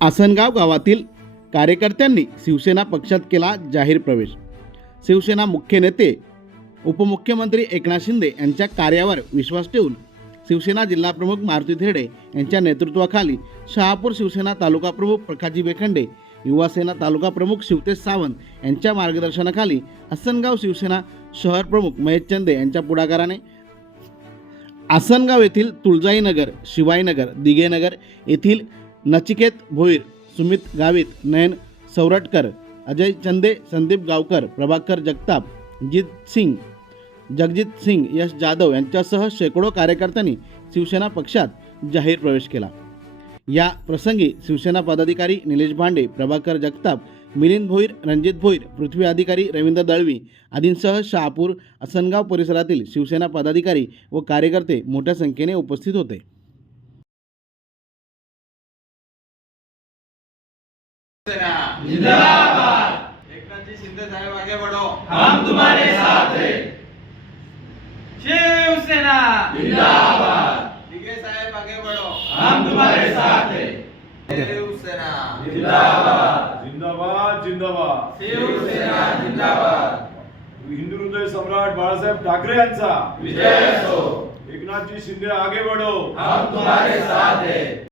आसनगाव गावातील कार्यकर्त्यांनी शिवसेना पक्षात केला जाहीर प्रवेश. शिवसेना मुख्य नेते उपमुख्यमंत्री एकनाथ शिंदे यांच्या कार्यावर विश्वास ठेवून शिवसेना जिल्हाप्रमुख मारुती धेडे यांच्या नेतृत्वाखाली शहापूर शिवसेना तालुका प्रमुख प्रकाशजी बेखंडे युवासेना तालुका प्रमुख शिवतेज सावंत यांच्या मार्गदर्शनाखाली आसनगाव शिवसेना शहर प्रमुख महेश चंदे यांच्या पुढाकाराने आसनगाव येथील तुळजाईनगर शिवाईनगर दिघेनगर येथील नचिकेत भोईर सुमित गावित नयन सौरटकर अजय चंदे संदीप गावकर प्रभाकर जगताप जित सिंग जगजित सिंग यश जाधव यांच्यासह शेकडो कार्यकर्त्यांनी शिवसेना पक्षात जाहीर प्रवेश केला. या प्रसंगी शिवसेना पदाधिकारी निलेश भांडे प्रभाकर जगताप मिलिंद भोईर रणजित भोईर पृथ्वी अधिकारी रवींद्र दळवी आदींसह शहापूर असनगाव परिसरातील शिवसेना पदाधिकारी व कार्यकर्ते मोठ्या संख्येने उपस्थित होते. जिंदाबाद. एकनाथ जी शिंदे साहेब आगे बढ़ो. हम तुम्हारे साथ हैं. शिवसेना. जिंदाबाद. दिगे साहेब आगे बढ़ो. हम तुम्हारे साथ हैं. शिवसेना. जिंदाबाद. जिंदाबाद जिंदाबाद. शिवसेना जिंदाबाद. हिंदू हृदय सम्राट बाळासाहेब ठाकरे यांचा. विजय असो. एकनाथजी शिंदे आगे बढ़ो. हम तुम्हारे साथ हैं.